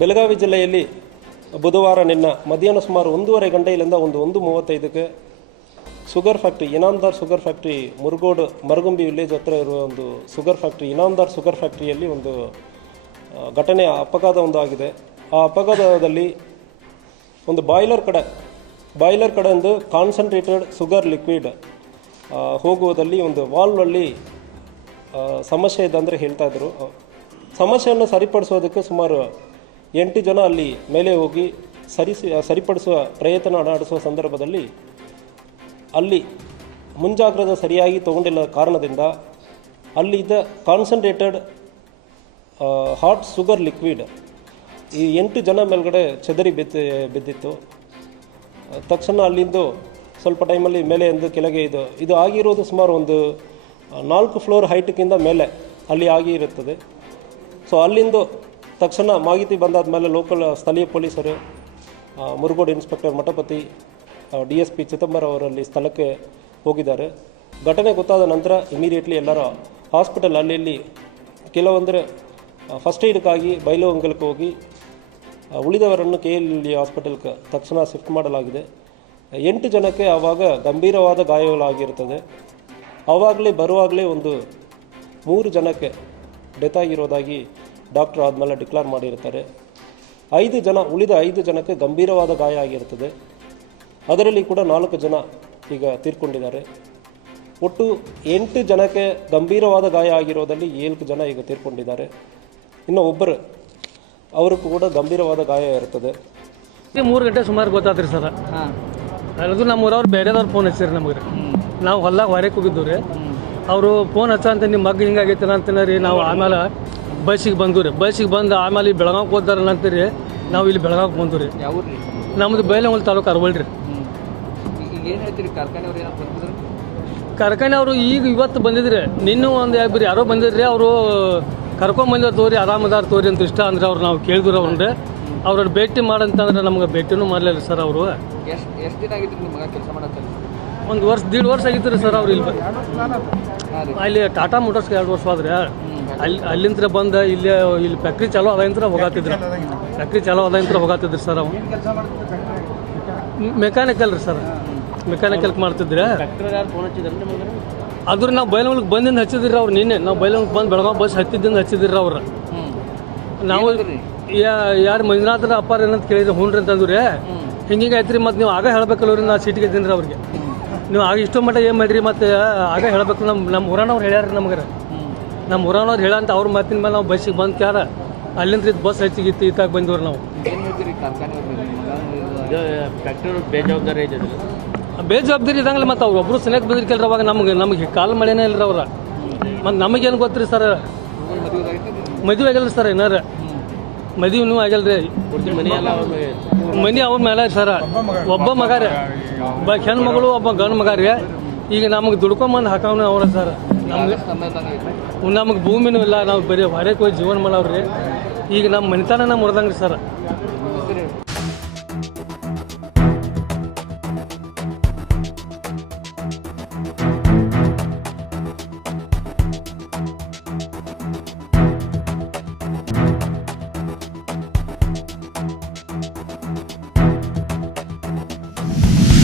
ಬೆಳಗಾವಿ ಜಿಲ್ಲೆಯಲ್ಲಿ ಬುಧವಾರ ನಿನ್ನ ಮಧ್ಯಾಹ್ನ ಸುಮಾರು ಒಂದೂವರೆ ಗಂಟೆಯಿಂದ ಒಂದು ಒಂದು ಮೂವತ್ತೈದಕ್ಕೆ sugar factory, Inamdar sugar factory, Murugodu Maragumbi village ಹತ್ರ ಇರುವ ಒಂದು ಸುಗರ್ ಫ್ಯಾಕ್ಟ್ರಿ, ಇನಾಮ್ದಾರ್ ಸುಗರ್ ಫ್ಯಾಕ್ಟ್ರಿಯಲ್ಲಿ ಒಂದು ಘಟನೆ, ಅಪಘಾತ ಒಂದು ಆಗಿದೆ ಆ ಅಪಘಾತದಲ್ಲಿ ಒಂದು ಬಾಯ್ಲರ್ ಕಡೆ, ಬಾಯ್ಲರ್ ಕಡೆಯಿಂದ ಕಾನ್ಸಂಟ್ರೇಟೆಡ್ ಸುಗರ್ ಲಿಕ್ವಿಡ್ ಹೋಗುವುದಲ್ಲಿ ಒಂದು ವಾಲ್ವಲ್ಲಿ ಸಮಸ್ಯೆ ಇದೆ ಅಂದರೆ ಹೇಳ್ತಾಯಿದ್ರು ಸಮಸ್ಯೆಯನ್ನು ಸರಿಪಡಿಸೋದಕ್ಕೆ ಸುಮಾರು ಎಂಟು ಜನ ಅಲ್ಲಿ ಮೇಲೆ ಹೋಗಿ ಸರಿಸಿ ಸರಿಪಡಿಸುವ ಪ್ರಯತ್ನ ನಡೆಸುವ ಸಂದರ್ಭದಲ್ಲಿ ಅಲ್ಲಿ ಮುಂಜಾಗ್ರತೆ ಸರಿಯಾಗಿ ತಗೊಂಡಿಲ್ಲ ಕಾರಣದಿಂದ ಅಲ್ಲಿದ್ದ ಕಾನ್ಸಂಟ್ರೇಟೆಡ್ ಹಾಟ್ ಶುಗರ್ ಲಿಕ್ವಿಡ್ ಈ ಎಂಟು ಜನ ಮೇಲ್ಗಡೆ ಚದರಿ ಬಿದ್ದು, ಬಿದ್ದಿತ್ತು. ತಕ್ಷಣ ಅಲ್ಲಿಂದು ಸ್ವಲ್ಪ ಟೈಮಲ್ಲಿ ಮೇಲೆ ಎಂದು ಕೆಳಗೆ ಇದು ಇದು ಆಗಿರೋದು ಸುಮಾರು ಒಂದು ನಾಲ್ಕು ಫ್ಲೋರ್ ಹೈಟ್ಗಿಂತ ಮೇಲೆ ಅಲ್ಲಿ ಆಗಿರುತ್ತದೆ ಸೊ ಅಲ್ಲಿಂದು ತಕ್ಷಣ ಮಾಹಿತಿ ಬಂದಾದ ಮೇಲೆ ಲೋಕಲ್ ಸ್ಥಳೀಯ ಪೊಲೀಸರು Murgod inspector Mathapati D S P Chidambara ಅವರಲ್ಲಿ ಸ್ಥಳಕ್ಕೆ ಹೋಗಿದ್ದಾರೆ. ಘಟನೆ ಗೊತ್ತಾದ ನಂತರ ಇಮಿಡಿಯೇಟ್ಲಿ ಎಲ್ಲರ ಹಾಸ್ಪಿಟಲ್ ಅಲ್ಲಿ ಇಲ್ಲಿ ಕೆಲವೊಂದರೆ ಫಸ್ಟ್ ಏಡ್ಗಾಗಿ ಬಯಲು ಹೋಗಿ ಉಳಿದವರನ್ನು ಕೆ ಎಲ್ ಹಾಸ್ಪಿಟಲ್ಗೆ ತಕ್ಷಣ ಶಿಫ್ಟ್ ಮಾಡಲಾಗಿದೆ. ಎಂಟು ಜನಕ್ಕೆ ಆವಾಗ ಗಂಭೀರವಾದ ಗಾಯಗಳಾಗಿರುತ್ತದೆ. ಆವಾಗಲೇ, ಬರುವಾಗಲೇ ಒಂದು ಮೂರು ಜನಕ್ಕೆ ಡೆತ್ ಆಗಿರೋದಾಗಿ ಡಾಕ್ಟರ್ ಆದಮೇಲೆ ಡಿಕ್ಲೇರ್ ಮಾಡಿರ್ತಾರೆ. ಐದು ಜನ ಉಳಿದ ಐದು ಜನಕ್ಕೆ ಗಂಭೀರವಾದ ಗಾಯ ಆಗಿರ್ತದೆ. ಅದರಲ್ಲಿ ಕೂಡ ನಾಲ್ಕು ಜನ ಈಗ ತೀರ್ಕೊಂಡಿದ್ದಾರೆ. ಒಟ್ಟು ಎಂಟು ಜನಕ್ಕೆ ಗಂಭೀರವಾದ ಗಾಯ ಆಗಿರೋದಲ್ಲಿ ಏಳು ಜನ ಈಗ ತೀರ್ಕೊಂಡಿದ್ದಾರೆ. ಇನ್ನು ಒಬ್ಬರು ಅವರು ಕೂಡ ಗಂಭೀರವಾದ ಗಾಯ ಇರ್ತದೆ. ಮೂರು ಗಂಟೆ ಸುಮಾರು ಗೊತ್ತಾದ್ರಿ ಸರ್. ಅದು ನಮ್ಮೂರವ್ರು ಬೇರೆದವ್ರು ಫೋನ್ ಹಚ್ಚಿರಿ ನಮಗೆ. ನಾವು ಹೊಲ್ದಾಗ ಹೊರಗೆ ಹೋಗಿದ್ದು ರೀ ಅವರು ಫೋನ್ ಹಚ್ಚ ಅಂತ ನಿಮ್ಮ ಮಗ ಹಿಂಗಾಗೈತಲ್ಲ ಅಂತ ರೀ ನಾವು ಆಮೇಲೆ ಬಸ್ಸಿಗೆ ಬಂದು ರೀ ಬಸ್ಸಿಗೆ ಬಂದು ಆಮೇಲೆ ಇಲ್ಲಿ ಹೋದಾರ ಹೋದಾರಲ್ಲ ಅಂತೀರಿ ನಾವು ಇಲ್ಲಿ ಬೆಳಗಾವಿ ಬಂದು ರೀ ನಮ್ದು ನಮ್ಮದು ಬೈಲಂಗಲ್ ತಾಲೂಕು ಅರವಲ್ ರೀ. ಈಗ ಏನು ಹೇಳ್ತೀರಿ ಕಾರ್ಖಾನೆಯವ್ರು ಏನೋ ಬಂದಿದ್ರು? ಕಾರ್ಖಾನೆ ಅವರು ಈಗ ಇವತ್ತು ಬಂದಿದ್ರಿ. ನಿನ್ನೂ ಒಂದು ಇಬ್ಬರು ಯಾರೋ ಬಂದಿದ್ರಿ ಅವರು ಕರ್ಕೊಂಡ್ ಬಂದಿರೋ ತೋರಿ ಆರಾಮದಾರ ತೋರಿ ಅಂತ ಇಷ್ಟ ಅಂದ್ರೆ ಅವ್ರು ನಾವು ಕೇಳಿದ್ರು ಅವ್ರನ್ರಿ ಅವ್ರನ್ನ ಭೇಟಿ ಮಾಡಂತಂದ್ರೆ ನಮ್ಗೆ ಭೇಟಿನೂ ಮಾಡಲಿಲ್ಲ ಸರ್ ಅವರು. ಎಷ್ಟು ಎಷ್ಟು ದಿನ ಆಗಿತ್ತು ನಿಮ್ಮ ಮಗ ಕೆಲಸ ಮಾಡತ್ತಲ್ಲ ಒಂದು ವರ್ಷ ದೀಡ್ ವರ್ಷ ಆಗಿತ್ತು ರೀ ಸರ್ ಅವ್ರು ಇಲ್ಲಿ ಅಲ್ಲಿ ಟಾಟಾ ಮೋಟರ್ಸ್ಗೆ ಎರಡು ವರ್ಷ ಆದ್ರೆ. ಅಲ್ಲಿ ಅಲ್ಲಿಂದ ಬಂದ ಇಲ್ಲಿ ಇಲ್ಲಿ ಫ್ಯಾಕ್ಟ್ರಿ ಚಾಲೋ ಅದಂತ್ರ ಹೋಗಾತಿದ್ರು. ಫ್ಯಾಕ್ಟ್ರಿ ಚಾಲೋ ಅದಂತ್ರ ಹೋಗಾತಿದ್ರು ಸರ್ ಅವ ಮೆಕ್ಯಾನಿಕಲ್ ರೀ ಸರ್. ಮೆಕ್ಯಾನಿಕಲ್ ಮಾಡ್ತಿದ್ರೆ. ಅದ್ರ ನಾವು ಬೈಲಂಗ್ಲಿಗೆ ಬಂದಿಂದ ಹಚ್ಚಿದ್ರಿ ಅವ್ರು ನಿನ್ನೆ. ನಾವು ಬೈಲಂಗ್ ಬಂದು ಬೆಳಗಾವ್ ಬಸ್ ಹತ್ತಿದ್ದಿಂದ ಹಚ್ಚಿದ್ರಿ ಅವ್ರು. ನಾವು ಯಾರು ಮಂಜುನಾಥರ ಅಪ್ಪಾರ ಏನಂತ ಕೇಳಿದ್ರೆ ಹ್ಞೂ ರೀ. ಅಂತಂದ್ರೆ ಹಿಂಗೆ ಐತ್ರಿ ಮತ್ತೆ ನೀವು ಆಗ ಹೇಳ್ಬೇಕಲ್ರಿ ನಾ ಸೀಟಿಗೆ ಇದ್ದೀನಿ ರೀ ಅವ್ರಿಗೆ ನೀವು ಆಗ ಇಷ್ಟೋ ಮಟ್ಟ ಏನು ಮಾಡಿರಿ ಮತ್ತು ಆಗ ಹೇಳ್ಬೇಕು ನಮ್ಮ ನಮ್ಮ ಊರನವ್ರು ಹೇಳ್ಯಾರ ನಮ್ಗೆ ನಮ್ಮ ಊರನವ್ರು ಹೇಳಂತ ಅವ್ರ ಮಾತಿನ ಮೇಲೆ ನಾವು ಬಸ್ಸಿಗೆ ಬಂದು ಕ್ಯಾರ ಅಲ್ಲಿಂದ ಇದು ಬಸ್ ಹೆಚ್ಚಿಗೆ ಇತ್ತು ಇತ್ತಾಗ ಬಂದಿವ್ರು ನಾವು. ಬೇಜವಾಬ್ದಾರಿ ಐತೆ ಬೇಜವಾಬ್ದಾರಿ ಇದಂಗಲ್ಲ ಮತ್ತು ಅವ್ರು ಒಬ್ಬರು ಸನಿಯಕ್ಕೆ ಬಂದಿರ್ಕಲ್ರಿ ಅವಾಗ ನಮ್ಗೆ ನಮಗೆ ಕಾಲು ಮಳೆನೇ ಇಲ್ರಿ ಅವ್ರ. ಮತ್ತು ನಮಗೇನು ಗೊತ್ತ್ರಿ ಸರ್? ಮದುವೆ ಮದುವೆ ಆಗಿಲ್ಲ ಸರ್ ಏನಾರ ಮದುವೆನೂ ಆಗಲ್ರಿ. ರೀ ಮನೆ ಅವ್ರ ಮೇಲೆ ಮನಿ ಅವ್ರ ಮೇಲೆ ಸರ. ಒಬ್ಬ ಮಗ ರೀ. ಒಬ್ಬ ಹೆಣ್ಣು ಮಗಳು ಒಬ್ಬ ಗಂಡು ಮಗ ರೀ. ಈಗ ನಮಗೆ ದುಡ್ಕೊಂಬಂದು ಹಾಕವನು ಅವ್ರ ಸರ್. ನಮ್ಗೆ ನಮಗೆ ಭೂಮಿನೂ ಇಲ್ಲ ನಾವು ಬರೀ ಹೊರಗೆ ಹೋಗಿ ಜೀವನ ಮಾಡವ್ರಿ. ಈಗ ನಮ್ಮ ಮನಿತನ ಮುರಿದಂಗ್ರಿ ಸರ್.